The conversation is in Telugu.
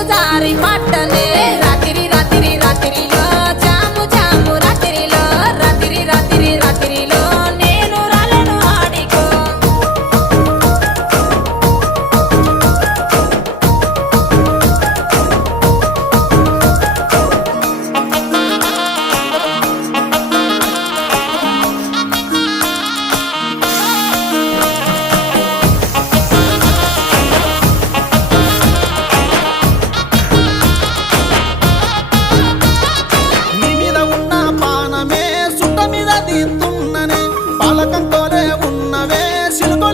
ఎదురు దారి పట్టనే రాత్రి రాత్రి రాత్రిలో జాము జాము రాత్రిలో రాత్రి రాత్రి రాత్రిలో నేను రాలేను ఆడికో నీ మీద ఉన్న పానమే సుట్ట మీద తీస్తున్ననే పాలకంతోనే ఉన్నవే సిలుక